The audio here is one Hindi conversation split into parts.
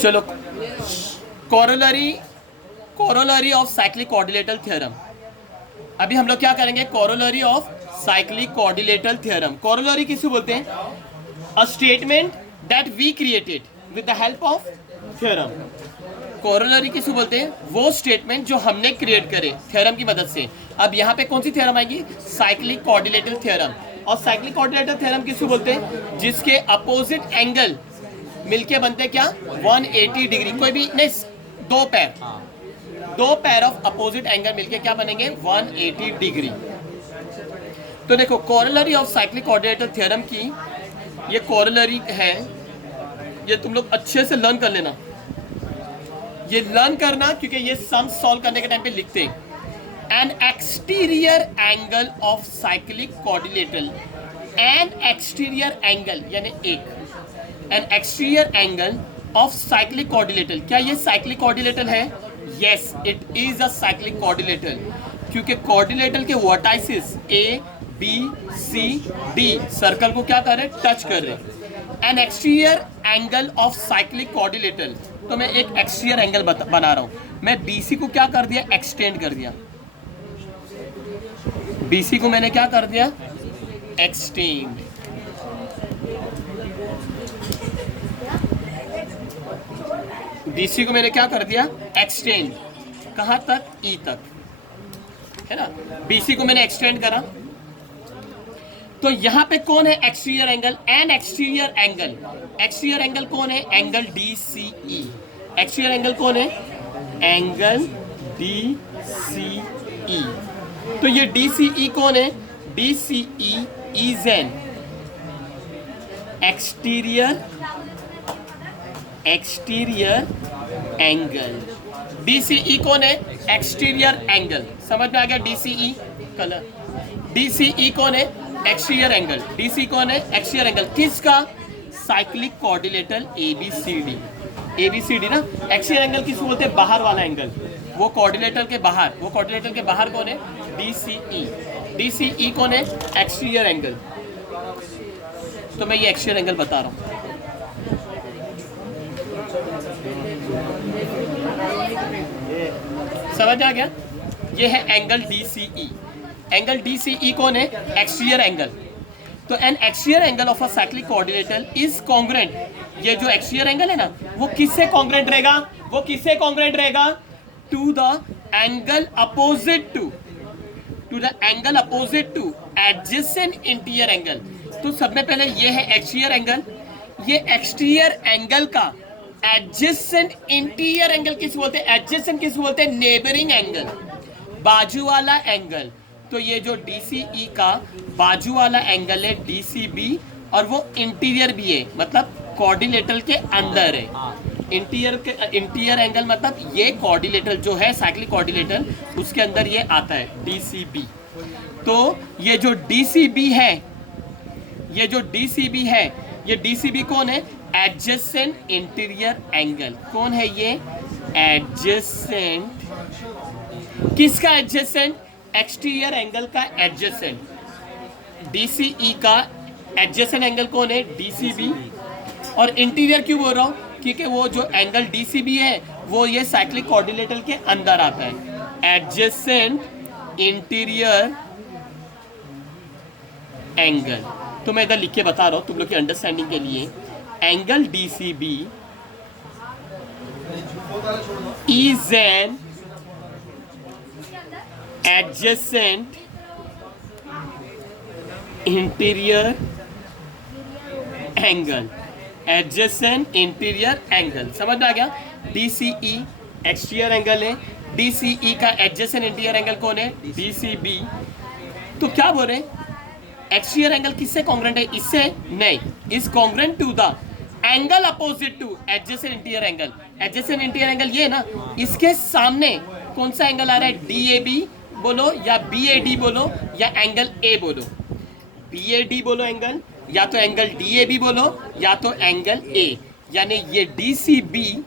चलो, corollary of cyclic quadrilateral theorem. अभी हम लोग क्या करेंगे? Corollary of cyclic quadrilateral theorem. Corollary किसे बोलते हैं? A statement that we created with the help of theorem. Corollary किसे बोलते हैं? वो स्टेटमेंट जो हमने क्रिएट करे थ्योरम की मदद से। अब यहाँ पे कौन सी थ्योरम आएगी? Cyclic quadrilateral theorem. और साइक्लिक कोऑर्डिनेटल थ्योरम किसे बोलते हैं? जिसके अपोजिट एंगल मिलके बनते क्या? 180 डिग्री। कोई भी नहीं, दो पैर ऑफ अपोजिट एंगल मिलके क्या बनेंगे? 180 डिग्री। तो देखो, corollary of cyclic quadrilateral theorem की ये कोरोलरी है, ये तुम लोग अच्छे से लर्न कर लेना। ये लर्न करना क्योंकि ये सम सॉल्व करने के टाइम पे लिखते हैं। An exterior angle of cyclic quadrilateral, an exterior angle यानी an exterior angle of cyclic quadrilateral. क्या ये साइक्लिक कोऑर्डिनेटल है? Yes, it is a cyclic quadrilateral, क्योंकि कोऑर्डिनेटल के vertices A B C D circle को क्या कर रहे? टच कर रहे। An exterior angle of cyclic quadrilateral, तो मैं एक एक्सटीरियर एंगल बना रहा हूं। मैं बीसी को क्या कर दिया? एक्सटेंड कर दिया। बीसी को मैंने क्या कर दिया? एक्सटेंड। बीसी को मैंने क्या कर दिया? एक्सटेंड। कहां तक? ई तक, है ना। बीसी को मैंने एक्सटेंड करा, तो यहां पे कौन है exterior angle? N exterior angle. Exterior angle कौन है? Angle DCE। एक्सटीरियर एंगल कौन है? Angle DCE। तो ये DCE कौन है? DCE is an exterior angle. DCE कौन है? Exterior angle. समझ में आ गया? DCE colour. DCE कौन है? Exterior angle. DC कौन है? Exterior angle. किसका? Cyclic quadrilateral ABCD। ABCD ना। एक्सटीरियर एंगल किसको बोलते हैं? बाहर वाला एंगल। वो कोऑर्डिनेटर के बाहर, वो कोऑर्डिनेटर के बाहर कौन है? DCE। DCE कौन है? Exterior angle. तो मैं ये एक्सटीरियर एंगल बता रहा हूं। समझ आ गया? ये है एंगल DCE। एंगल DCE कौन है? Exterior angle. तो an exterior angle of a cyclic coordinator is congruent. ये जो एक्सटीरियर एंगल है ना, वो किससे कॉन्ग्रुएंट रहेगा? वो किससे कॉन्ग्रुएंट रहेगा? To the angle opposite to adjacent interior angle. तो सब में पहले ये है एक्सटीरियर एंगल। ये एक्सटीरियर एंगल का एडजेसेंट इंटीरियर एंगल किस बोलते हैं? एडजेसेंट किस बोलते हैं? नेबरिंग एंगल, बाजू वाला एंगल। तो ये जो DCE का बाजू वाला एंगल है DCB, और वो इंटीरियर भी है, मतलब कोऑर्डिनेटर के अंदर है। इंटीरियर एंगल मतलब ये कोऑर्डिनेटर जो है साइक्लिक कोऑर्डिनेटर, उसके अंदर ये आता है DCB। तो ये जो DCB है, ये DCB कौन है? Adjacent interior angle. कौन है ये? एडजेसेंट। किसका एडजेसेंट? एक्सटीरियर एंगल का एडजेसेंट। DCE का एडजेसेंट एंगल कौन है? DCB। और इंटीरियर क्यों बोल रहा हूं? क्योंकि वो जो एंगल DCB है वो ये साइक्लिक कोऑर्डिनेटर के अंदर आता है। Adjacent interior angle. तो मैं इधर लिख के बता रहा हूं तुम लोग की अंडरस्टैंडिंग के लिए। Angle DCB is an adjacent interior angle। adjacent interior angle समझ में आ गया? DCE एक्सटीरियर एंगल है, DCE का adjacent interior angle कौन है? DCB। तो क्या बोल रहे हैं? एक्सटीरियर एंगल किससे कॉन्ग्रुएंट है? इससे नहीं, is congruent to the angle opposite to adjacent interior angle. Adjacent interior angle ये ना, इसके सामने कौन सा एंगल आ रहा है? DAB बोलो या BAD बोलो या एंगल A बोलो। BAD बोलो एंगल, या तो एंगल DAB बोलो या तो एंगल A। यानी ये DCE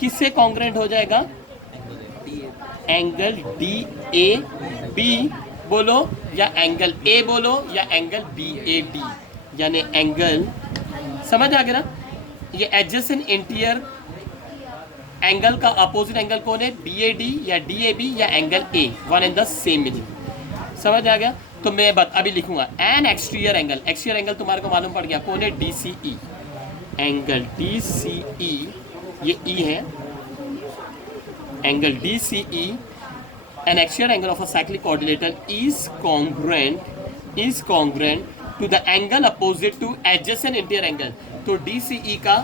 किससे कॉन्ग्रुएंट हो जाएगा? एंगल DAB बोलो या एंगल A बोलो या एंगल BAD, यानी एंगल, समझ आ गया ना? ये एडजेसेंट इंटीरियर एंगल का अपोजिट एंगल कौन है? BAD या DAB या angle A, one and the same meaning. समझ आ गया? तो मैं अभी लिखूंगा N exterior angle. Exterior angle तुम्हारे को मालूम पड़ गया कौन है? DCE। एंगल DCE, ये E है, angle DCE, an exterior angle of a cyclic quadrilateral is congruent to the angle opposite to adjacent interior angle। तो DCE का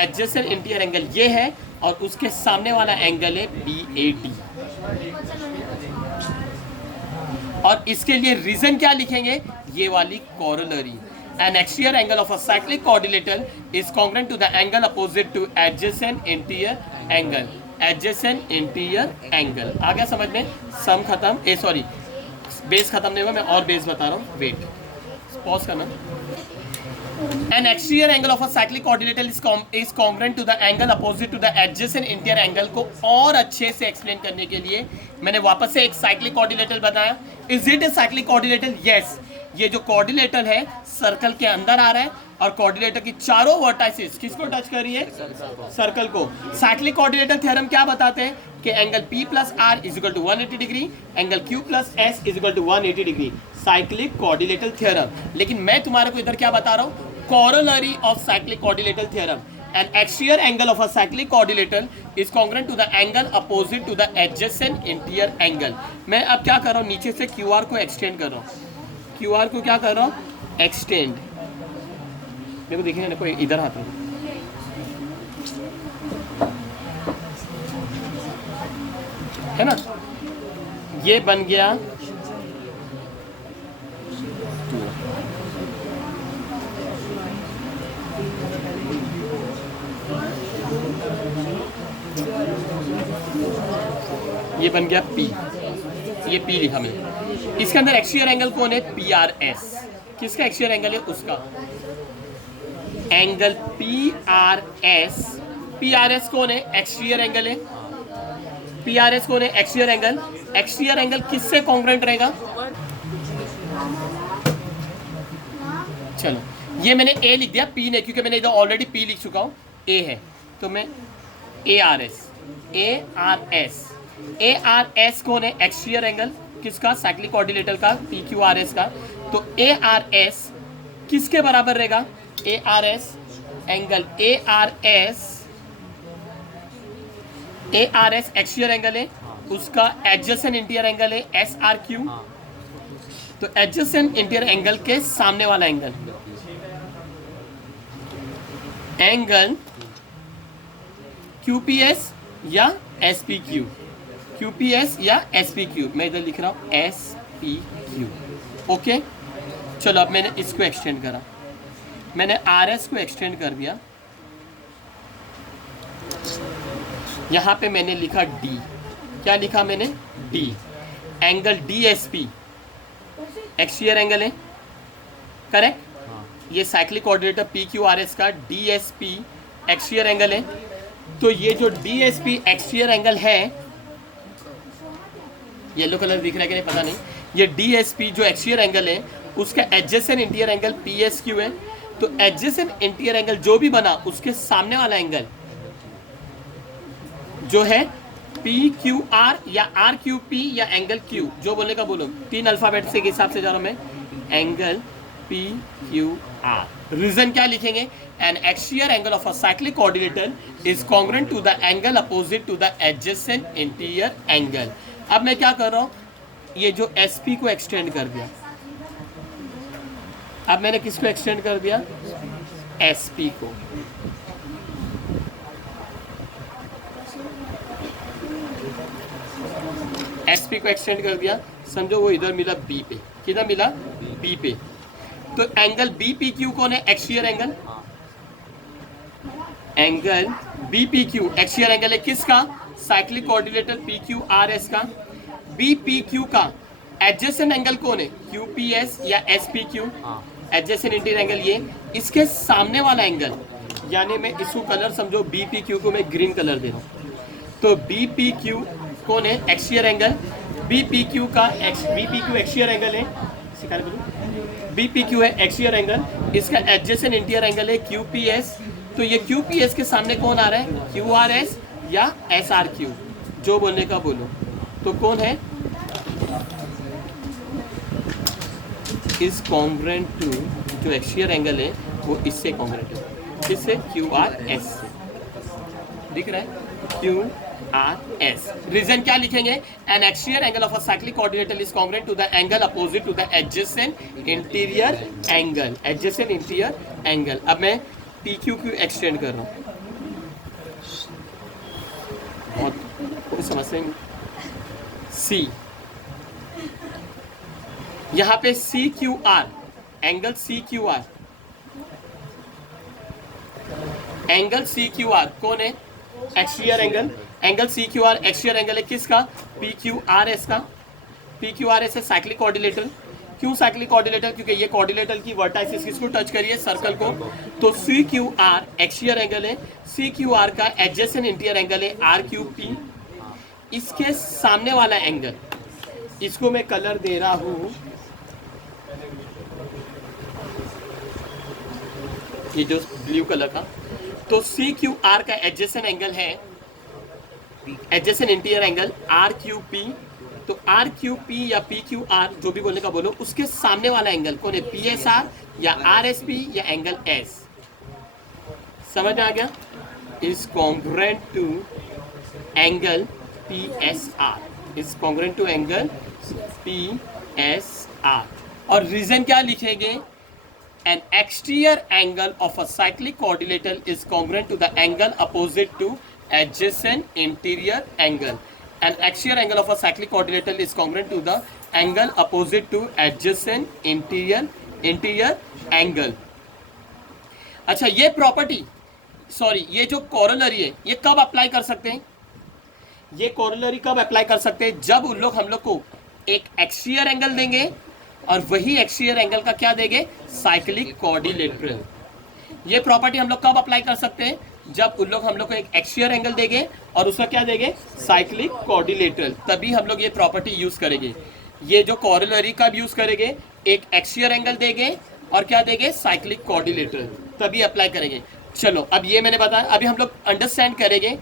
adjacent interior angle ये है और उसके सामने वाला एंगल है BAD। और इसके लिए रीजन क्या लिखेंगे? ये वाली corollary, an exterior angle of a cyclic quadrilateral is congruent to the angle opposite to adjacent interior angle। Adjacent interior angle आ गया समझ में? सम खत्म, सॉरी बेस खत्म नहीं हुआ, मैं और बेस बता रहा हूँ, वेट पॉज करना। An exterior angle of a cyclic quadrilateral is congruent to the angle opposite to the adjacent interior angle को और अच्छे से एक्सप्लेन करने के लिए मैंने वापस से एक साइक्लिक quadrilateral बताया। Is it a cyclic quadrilateral? Yes। ये जो quadrilateral है सर्कल के अंदर आ रहा है और क्वाड्रिलेटर की चारों वर्टाइसेस किसको टच कर रही है? सर्कल को। साइक्लिक क्वाड्रिलेटर थ्योरम क्या बताते हैं कि angle P plus R is equal to 180 degree, angle Q plus S is equal to 180 degree. Cyclic quadrilateral theorem. लेकिन मैं तुम्हारे को इधर क्या बता रहा हूँ? corollary of cyclic quadrilateral theorem, an exterior angle of a cyclic quadrilateral is congruent to the angle opposite to the adjacent interior angle। मैं अब क्या कर रहा हूँ? नीचे से QR को एक्सटेंड कर रहा हूँ। QR को क्या कर रहा हूँ? एक्सटेंड। मेरे को देखिए ना, कोई इधर आता है, है ना? ये बन गया ये बन गया P, ये P लिखा मैंने। इसके अंदर एक्सटीरियर एंगल कौन है? PRS। किसका एक्सटीरियर एंगल है? उसका एंगल PRS। PRS कौन है? एक्सटीरियर एंगल है। PRS कौन है? Exterior angle. एक्सटीरियर एंगल किससे कॉन्ग्रुएंट रहेगा? चलो ये मैंने A लिख दिया, P ने, क्योंकि मैंने इधर ऑलरेडी P लिख चुका हूँ, A है तो मैं ARS कौन है? एक्सटीरियर एंगल किसका? साइक्लिक क्वाड्रिलेटरल का, PQRS का। तो ARS किसके बराबर रहेगा? ARS angle ARS exterior angle है, उसका एडजेसेंट इंटीरियर एंगल है SRQ। तो एडजेसेंट इंटीरियर एंगल के सामने वाला एंगल QPS या SPQ, QPS या SPQ। मैं इधर लिख रहा हूँ SPQ। ओके चलो अब मैंने इसको एक्सटेंड करा, मैंने RS को एक्सटेंड कर दिया, यहाँ पे मैंने लिखा D। क्या लिखा मैंने? D। Angle DSP exterior angle है, करेक्ट? ये साइक्लिक कोऑर्डिनेटर PQRS का DSP एक्सटीरियर एंगल है। तो ये जो DSP एक्सटीरियर एंगल है, येलो कलर दिख रहा है कि नहीं पता नहीं, ये DSP जो एक्सटीरियर एंगल है उसका एडजेसेंट इंटीरियर एंगल PSQ है। तो एडजेसेंट इंटीरियर एंगल जो भी बना उसके सामने वाला एंगल जो है PQR या RQP या एंगल Q, जो बोलने का बोलो, 3 अल्फाबेट से के हिसाब से जा रहा हूं मैं, एंगल PQR। रीजन क्या लिखेंगे? An exterior angle of a cyclic coordinator is congruent to the angle opposite to the adjacent interior angle. अब मैं क्या कर रहा हूं? ये जो SP को एक्सटेंड कर दिया। अब मैंने किसको एक्सटेंड कर दिया? SP को। SP को एक्सटेंड कर दिया, समझो वो इधर मिला B पे। किधर मिला? B पे। तो एंगल BPQ कौन है? Exterior angle. Angle BPQ exterior angle है किसका? साइक्लिक कोऑर्डिनेटर PQRS का। BPQ का एडजेसेंट एंगल कौन है? QPS या SPQ। एडजेसेंट इंटीरियर एंगल ये, इसके सामने वाला एंगल, यानी मैं इसको कलर समझो, BPQ को मैं ग्रीन कलर दे रहा हूँ। तो BPQ कौन है? Exterior angle. BPQ exterior angle है, BPQ है एक्सटीरियर एंगल, इसका एडजेसेंट इंटीरियर एंगल है QPS तो ये क्यू पी एस के सामने कौन आ रहा है, क्यू आर एस या एस आर क्यू, जो बोलने का बोलो। तो कौन है, इज कॉन्ग्रेंट टू, जो एक्सियल एंगल है वो इससे कॉन्ग्रेंट है, किससे, क्यू आर एस से। दिख रहा है, क्यू आर एस। रीजन क्या लिखेंगे, an axial angle of a cyclic coordinator is congruent to the angle opposite to the adjacent interior angle, adjacent interior angle. अब मैं पी क्यू क्यू एक्सटेंड कर रहा हूँ, बहुत कोई समझ नहीं। सी, यहाँ पे C Q R, angle C Q R, angle C Q R कौन है, axial angle, angle C Q R axial angle है किसका, पी क्यू आर एस का। पी क्यू आर एस है साइक्लिक कोऑर्डिनेटर। क्यों साइक्लिक कोऑर्डिनेटर, क्योंकि ये कोऑर्डिनेटर की वर्टाइसिस किसको टच करिए, सर्कल को। तो C Q R axial angle है, सी क्यू आर का एडजेसेंट इंटीरियर एंगल है आर क्यू पी। इसके सामने वाला एंगल, इसको मैं कलर दे रहा हूं, ये जो ब्लू कलर का। तो सी क्यू आर का एडजेसेंट एंगल है, adjacent interior angle R Q P. तो आर क्यू पी या पी क्यू आर, जो भी बोलने का बोलो, उसके सामने वाला एंगल कौन है, पी एस आर या आर एस पी या एंगल एस। समझ आ गया, is congruent to angle P S R, is congruent to angle P S R. और रीजन क्या लिखेंगे, an exterior angle of a cyclic quadrilateral is congruent to the angle opposite to adjacent interior angle. An exterior angle of a cyclic quadrilateral is congruent to the angle opposite to adjacent interior angle. अच्छा, ये प्रॉपर्टी, सॉरी, ये जो कॉरोलरी है, ये कब अप्लाई कर सकते हैं, ये कॉरोलरी कब अप्लाई कर सकते हैं, जब उन लोग हम लोग को एक एक्सटीरियर एंगल देंगे और वही एक्सटीरियर एंगल का क्या देंगे, साइक्लिक कोऑर्डिनेटर। ये प्रॉपर्टी हम लोग कब अप्लाई कर सकते हैं, जब उन लोग हम लोग को एक एक्सटीरियर एंगल देंगे और उसका क्या देंगे, साइक्लिक कोऑर्डिनेटर, तभी हम लोग ये प्रॉपर्टी यूज करेंगे। ये जो कॉरोलरी कब यूज करेंगे, एक एक्सटीरियर एंगल देंगे और क्या देंगे, साइक्लिक कोऑर्डिनेटर, तभी अप्लाई करेंगे। चलो, अब ये मैंने बताया, अभी हम लोग अंडरस्टैंड करेंगे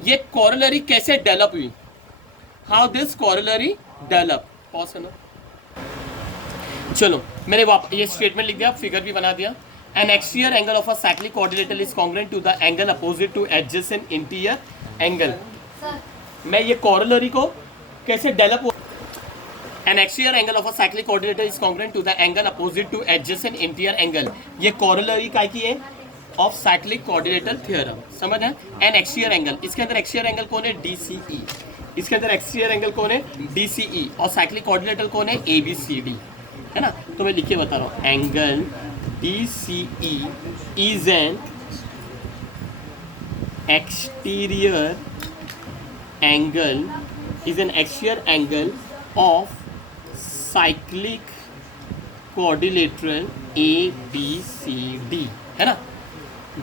ये कॉरोलरी कैसे डेवलप हुई, how this corollary develop. Pause करना। चलो, मैंने ये स्टेटमेंट लिख दिया, फिगर भी बना दिया। An exterior angle of a cyclic coordinator is congruent to the angle opposite to adjacent interior angle. मैं ये कॉरोलरी को कैसे डेवलप हुआ, an exterior angle of a cyclic coordinator is congruent to the angle opposite to adjacent interior angle. ये कॉरोलरी काय की है, ऑफ साइक्लिक कोऑर्डिनेटर थ्योरम। समझ है, एन एक्सटीरियर एंगल, इसके अंदर एक्सटीरियर एंगल कौन है, DCE, इसके अंदर एक्सटीरियर एंगल कौन है, DCE, और साइक्लिक कोऑर्डिनेटर कौन है, ABCD, है ना। तो मैं लिख के बता रहा हूँ, angle DCE is an exterior angle, is an exterior angle of cyclic coordinator ABCD, है ना,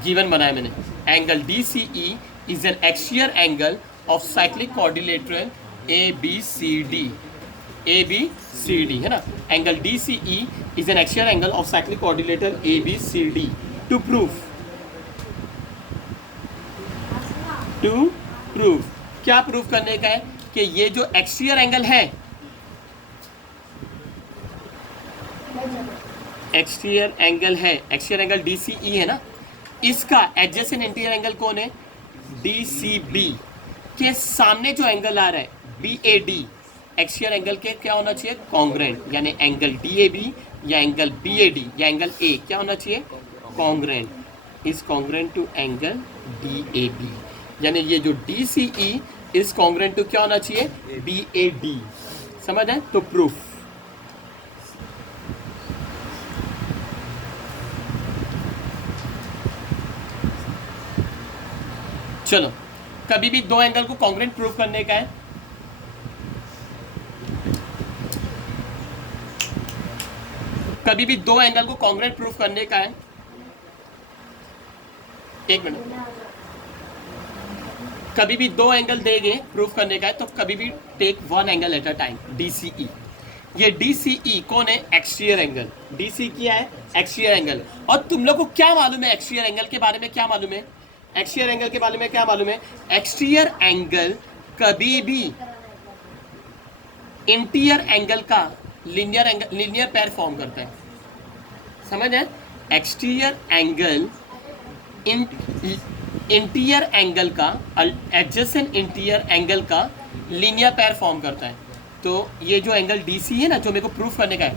गिवन बनाया मैंने। Angle DCE is an exterior angle of cyclic coordinator ABCD, है ना। Angle DCE is an exterior angle of cyclic coordinator ABCD। To prove क्या प्रूव करने का है, कि ये जो एक्सटीरियर एंगल है, एक्सटीरियर एंगल है, एक्सटीरियर एंगल DCE है ना, इसका एडजेसेंट इंटीरियर एंगल कौन है, DCB के सामने जो एंगल आ रहा है BAD, एक्सटीरियर एंगल के क्या होना चाहिए, कॉन्ग्रुएंट, यानी एंगल DAB या एंगल BAD या एंगल A क्या होना चाहिए, congruent, is congruent to angle DAB, यानी ये जो DCE इज कॉन्ग्रुएंट टू क्या होना चाहिए, BAD। समझ है, तो प्रूफ। चलो, कभी भी दो एंगल को कॉन्ग्रुएंट प्रूफ करने का है, कभी भी दो एंगल को कॉन्ग्रुएंट प्रूफ करने का है, एक मिनट, कभी भी दो एंगल देंगे प्रूफ करने का है, तो कभी भी take one angle at a time, DCE। ये DCE कौन है? Exterior angle. DC क्या है? Exterior angle. और तुम लोग को क्या मालूम है एक्सटीरियर एंगल के बारे में? क्या मालूम है एक्सटीरियर एंगल के बारे में? क्या मालूम है? एक्सटीरियर एंगल कभी भी इंटीरियर एंगल का लीनियर पेयर फॉर्म करता है। समझ है? एक्सटीरियर एंगल इंटीरियर एंगल का, एडजेसेंट इंटीरियर एंगल का लीनियर पेयर फॉर्म करता है। तो ये जो एंगल DC है ना, जो मेरे को प्रूफ करने का है,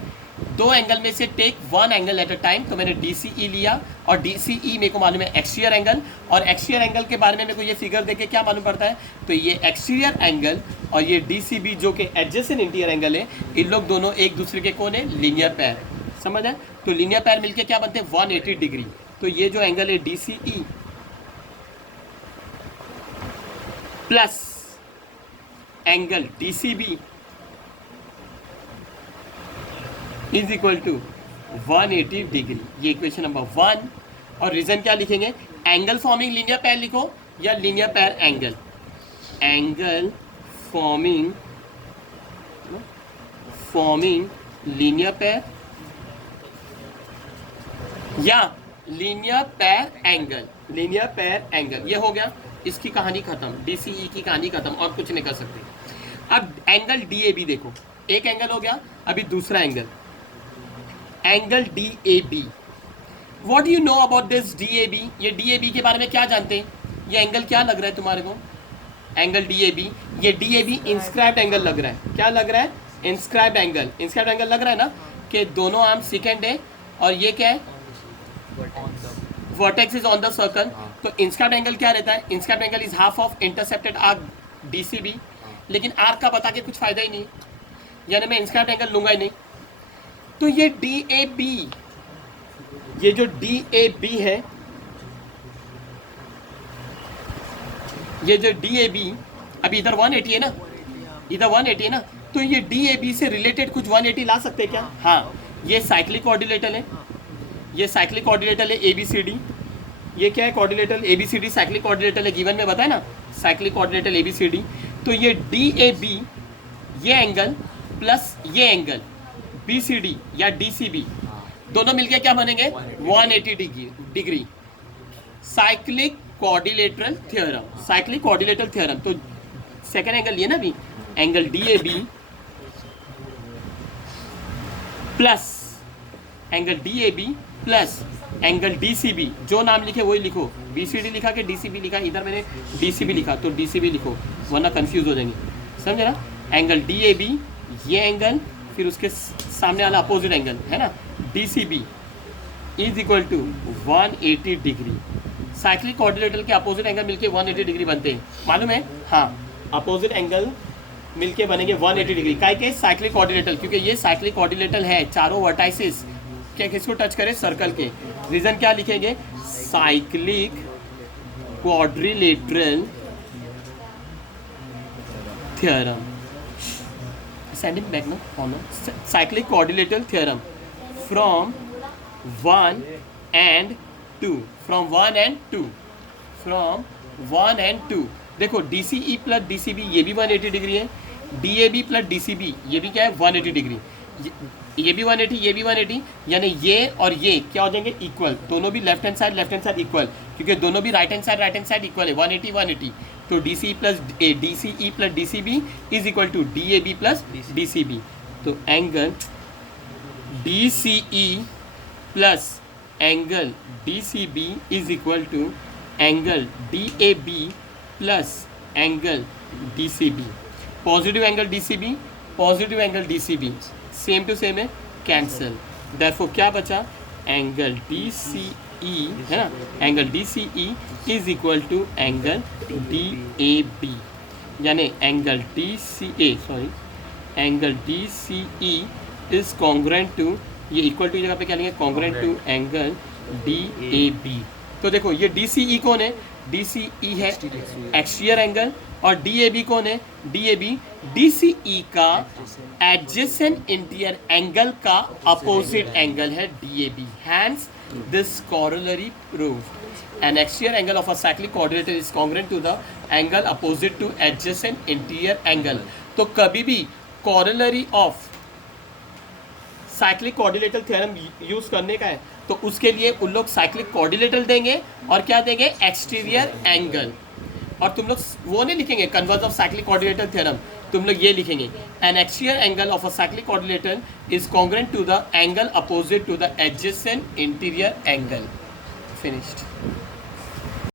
दो एंगल में से take one angle at a time. तो मैंने DCE लिया और DCE मेरे को मालूम है एक्सटीरियर एंगल, और एक्सटीरियर एंगल के बारे में मेरे को ये फिगर देके क्या मालूम पड़ता है? तो ये एक्सटीरियर एंगल और ये DCB जो कि एडजेसेंट इंटीरियर एंगल है, इन लोग दोनों एक दूसरे के कौन है? Linear pair. समझ है? तो लीनियर पेयर मिलके क्या बनते हैं? 180 डिग्री। तो ये जो एंगल है DCE plus angle DCB is equal to 180 degree. ये इक्वेशन नंबर 1। और रीजन क्या लिखेंगे? एंगल फॉर्मिंग लीनियर पेयर लिखो या linear pair angle. Angle forming linear pair या linear pair angle. Linear pair angle ये हो गया, इसकी कहानी खत्म, DCE की कहानी खत्म, और कुछ नहीं कर सकते। अब एंगल DAB देखो, एक एंगल हो गया, अभी दूसरा angle, angle DAB। What you know about this DAB? ये DAB के बारे में क्या जानते हैं? ये एंगल क्या लग रहा है तुम्हारे को? एंगल DAB, ये DAB इंस्क्राइब्ड एंगल लग रहा है। क्या लग रहा है? Inscribed angle. इंस्क्राइब्ड एंगल लग रहा है ना, कि दोनों आर्म सेकेंड है, और ये क्या है? Vertex is on the circle. तो इंस्क्राइब्ड एंगल क्या रहता है? Inscribed angle is half of intercepted arc DCB। लेकिन आर्क का बता के कुछ फायदा ही नहीं, यानी मैं इंस्क्राइब्ड एंगल लूंगा ही नहीं। तो ये DAB, ये जो DAB है, ये जो DAB, अभी इधर 180 है ना, इधर 180 है ना, तो ये DAB से रिलेटेड कुछ 180 ला सकते हैं क्या? हाँ, ये साइक्लिक कोऑर्डिनेटर है, ये साइक्लिक कोऑर्डिनेटर है ABCD। ये क्या है? कोऑर्डिनेटर ABCD साइक्लिक कोऑर्डिनेटर है, गिवन में बताया ना, साइक्लिक कोऑर्डिनेटर ABCD। तो ये DAB, ये एंगल प्लस ये एंगल BCD या DCB, दोनों मिलके क्या बनेंगे? 180 degree. Cyclic coordinator theorem, cyclic coordinator theorem. तो सेकेंड एंगल ये ना, भी angle DAB plus angle DAB plus angle DCB, जो नाम लिखे वही लिखो। BCD लिखा कि DCB लिखा? इधर मैंने DCB लिखा, तो DCB लिखो, वरना कंफ्यूज हो जाएंगे। समझे ना? एंगल DAB, ये एंगल, फिर उसके सामने वाला अपोजिट एंगल है ना, DCB is equal to 180 degree. Cyclic coordinator के अपोजिट एंगल मिलके 180 डिग्री बनते हैं, मालूम है? हाँ, अपोजिट एंगल मिलके बनेंगे 180 डिग्री। काय के? साइक्लिक कोऑर्डिनेटर, क्योंकि ये साइक्लिक कोऑर्डिनेटर है, चारों वर्टाइसिस क्या किसको टच करे? सर्कल के। रीजन क्या लिखेंगे? Cyclic quadrilateral theorem. Sending back no, cyclic quadrilateral theorem from 1 and 2, from 1 and 2, from 1 and 2। देखो DCE प्लस DCB ये भी 180 डिग्री है, DAB प्लस DCB ये भी क्या है? 180 डिग्री। ये भी 180, ये भी 180, यानी ये और ये क्या हो जाएंगे? इक्वल। दोनों भी लेफ्ट हैंड साइड इक्वल, क्योंकि दोनों भी राइट हैंड साइड इक्वल है, 180 180। तो DCE plus DCB is equal to DAB plus DCB। तो angle DCE plus angle DCB is equal to angle DAB plus angle DCB। Positive angle DCB, positive angle DCB same to same है, कैंसिल। देयरफॉर क्या बचा? एंगल DCE है ना, angle DCE is equal to angle DAB, यानी angle angle DCE is congruent to, ये इक्वल टू जगह पे क्या लेंगे? Congruent to angle DAB। तो देखो ये DCE कौन है? DCE है एक्सटीरियर एंगल, और DAB कौन है? DAB DCE का एडजेसेंट इंटीरियर एंगल का अपोजिट एंगल है DAB। Hence this corollary proved an exterior angle of a cyclic coordinator is congruent to the angle opposite to adjacent interior angle। तो कभी भी corollary of cyclic coordinator theorem use करने का है तो उसके लिए उन लोग साइक्लिक कोऑर्डिनेटर देंगे और क्या देंगे, एक्सटीरियर एंगल। और तुम लोग वो नहीं लिखेंगे converse of cyclic coordinator theorem, तुम लोग ये लिखेंगे an exterior angle of a cyclic coordinator is congruent to the angle opposite to the adjacent interior angle. Finished.